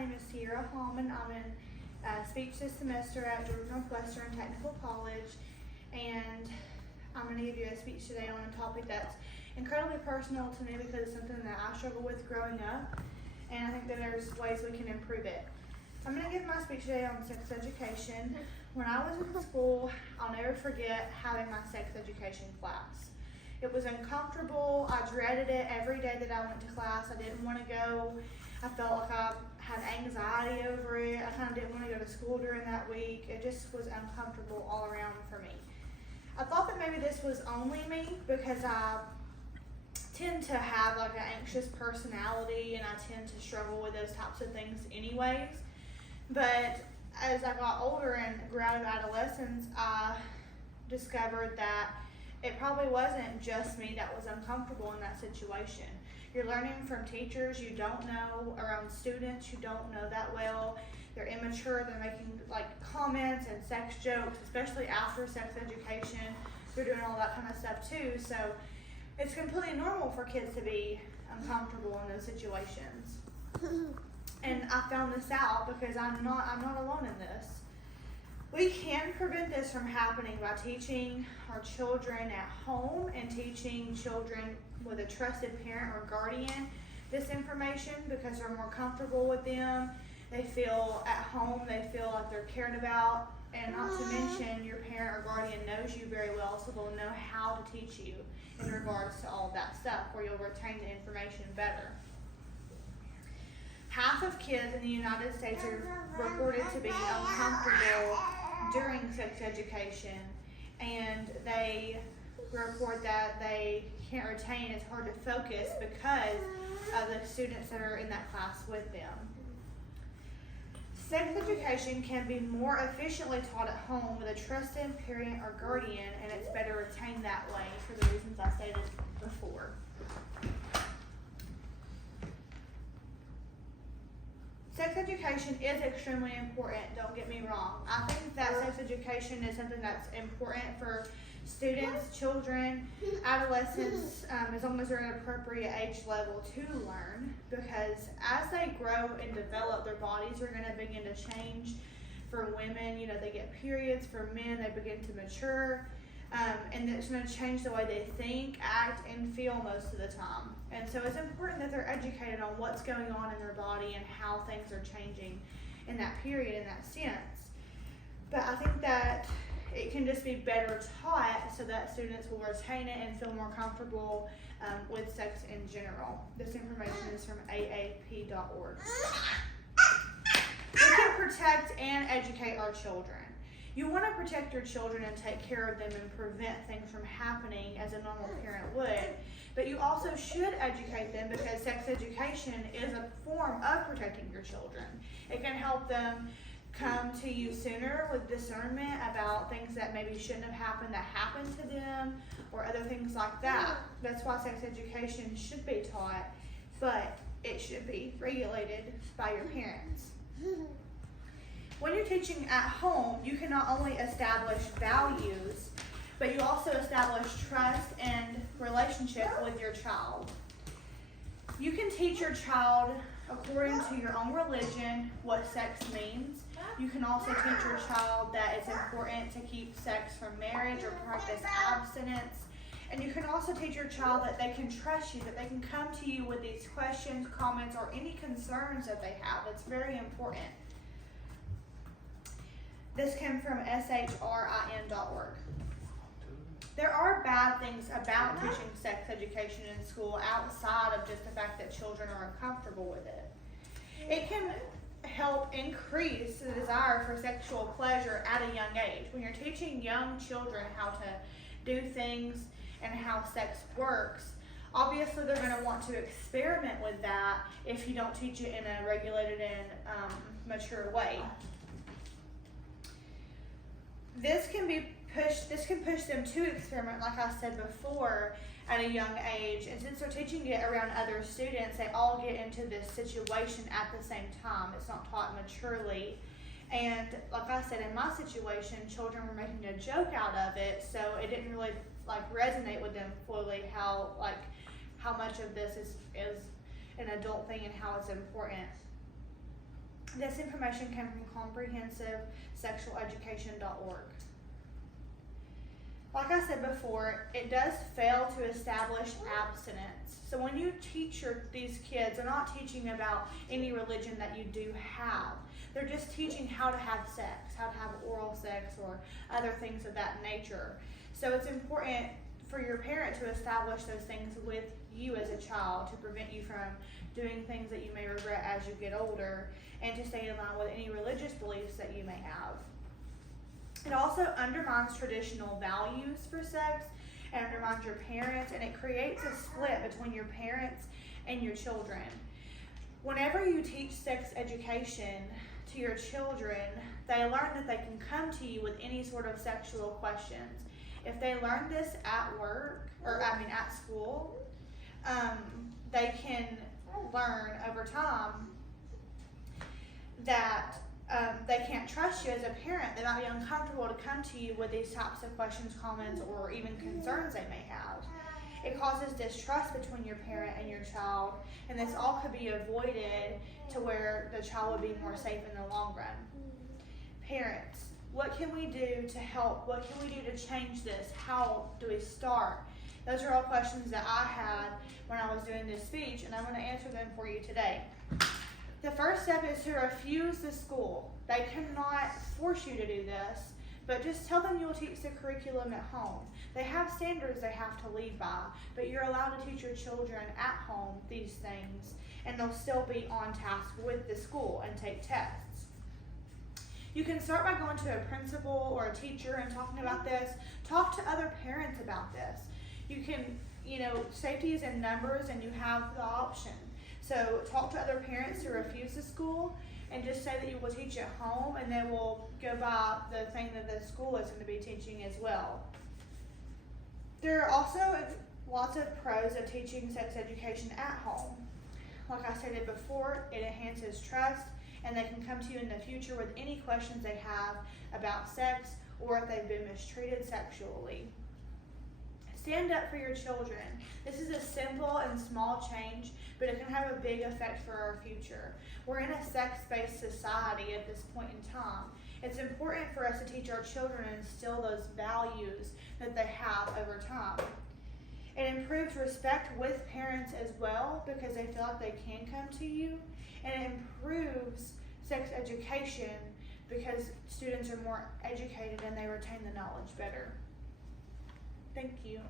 name is Sierra Hallman. I'm in speech this semester at Georgia Northwestern Technical College, and I'm going to give you a speech today on a topic that's incredibly personal to me because it's something that I struggled with growing up, and I think that there's ways we can improve it. I'm going to give my speech today on sex education. When I was in school, I'll never forget having my sex education class. It was uncomfortable. I dreaded it every day that I went to class. I didn't want to go. I felt like I had anxiety over it. I kind of didn't want to go to school during that week. It just was uncomfortable all around for me. I thought that maybe this was only me because I tend to have like an anxious personality and I tend to struggle with those types of things anyways. But as I got older and grew out of adolescence, I discovered that it probably wasn't just me that was uncomfortable in that situation. You're learning from teachers you don't know, around students you don't know that well. They're immature, they're making like comments and sex jokes, especially after sex education. They're doing all that kind of stuff too. So it's completely normal for kids to be uncomfortable in those situations. And I found this out because I'm not alone in this. We can prevent this from happening by teaching our children at home and teaching children with a trusted parent or guardian this information because they're more comfortable with them. They feel at home, they feel like they're cared about, and not to mention your parent or guardian knows you very well, so they'll know how to teach you in regards to all of that stuff, where you'll retain the information better. Half of kids in the United States are reported to be uncomfortable during sex education, and they report that they can't retain, it's hard to focus because of the students that are in that class with them. Sex education can be more efficiently taught at home with a trusted parent or guardian, and it's better retained that way for the reasons I stated before. Sex education is extremely important, don't get me wrong. I think that sex education is something that's important for students, children, adolescents, as long as they're at an appropriate age level to learn, because as they grow and develop, their bodies are going to begin to change. For women, they get periods. For men, they begin to mature, and it's going to change the way they think, act, and feel most of the time. And so it's important that they're educated on what's going on in their body and how things are changing in that period, in that sense. But I think that it can just be better taught so that students will retain it and feel more comfortable with sex in general. This information is from AAP.org. We can protect and educate our children. You want to protect your children and take care of them and prevent things from happening as a normal parent would, but you also should educate them because sex education is a form of protecting your children. It can help them come to you sooner with discernment about things that maybe shouldn't have happened that happened to them or other things like that. That's why sex education should be taught, but it should be regulated by your parents. When you're teaching at home, you can not only establish values, but you also establish trust and relationship with your child. You can teach your child according to your own religion what sex means. You can also teach your child that it's important to keep sex from marriage or practice abstinence. And you can also teach your child that they can trust you, that they can come to you with these questions, comments, or any concerns that they have. It's very important. This came from shrin.org. There are bad things about teaching sex education in school outside of just the fact that children are uncomfortable with it. It can help increase the desire for sexual pleasure at a young age. When you're teaching young children how to do things and how sex works, obviously they're going to want to experiment with that if you don't teach it in a regulated and mature way. This can push them to experiment, like I said before, at a young age. And since they're teaching it around other students, they all get into this situation at the same time. It's not taught maturely. And like I said, in my situation, children were making a joke out of it, so it didn't really resonate with them fully how much of this is an adult thing and how it's important. This information came from comprehensivesexualeducation.org. Like I said before, it does fail to establish abstinence. So when you teach these kids, they're not teaching about any religion that you do have. They're just teaching how to have sex, how to have oral sex, or other things of that nature. So it's important for your parent to establish those things with you as a child to prevent you from doing things that you may regret as you get older, and to stay in line with any religious beliefs that you may have. It also undermines traditional values for sex, and undermines your parents, and it creates a split between your parents and your children. Whenever you teach sex education to your children, they learn that they can come to you with any sort of sexual questions. If they learn this at work, at school, they can learn over time that they can't trust you as a parent. They might be uncomfortable to come to you with these types of questions, comments, or even concerns they may have. It causes distrust between your parent and your child, and this all could be avoided to where the child would be more safe in the long run. Parents, what can we do to help? What can we do to change this? How do we start? Those are all questions that I had when I was doing this speech, and I'm going to answer them for you today. The first step is to refuse the school. They cannot force you to do this, but just tell them you'll teach the curriculum at home. They have standards they have to lead by, but you're allowed to teach your children at home these things, and they'll still be on task with the school and take tests. You can start by going to a principal or a teacher and talking about this. Talk to other parents about this. You can, safety is in numbers, and you have the option. So talk to other parents who refuse the school, and just say that you will teach at home, and they will go by the thing that the school is going to be teaching as well. There are also lots of pros of teaching sex education at home. Like I stated before, it enhances trust, and they can come to you in the future with any questions they have about sex or if they've been mistreated sexually. Stand up for your children. This is a simple and small change, but it can have a big effect for our future. We're in a sex-based society at this point in time. It's important for us to teach our children and instill those values that they have over time. It improves respect with parents as well, because they feel like they can come to you, and it improves sex education because students are more educated and they retain the knowledge better. Thank you.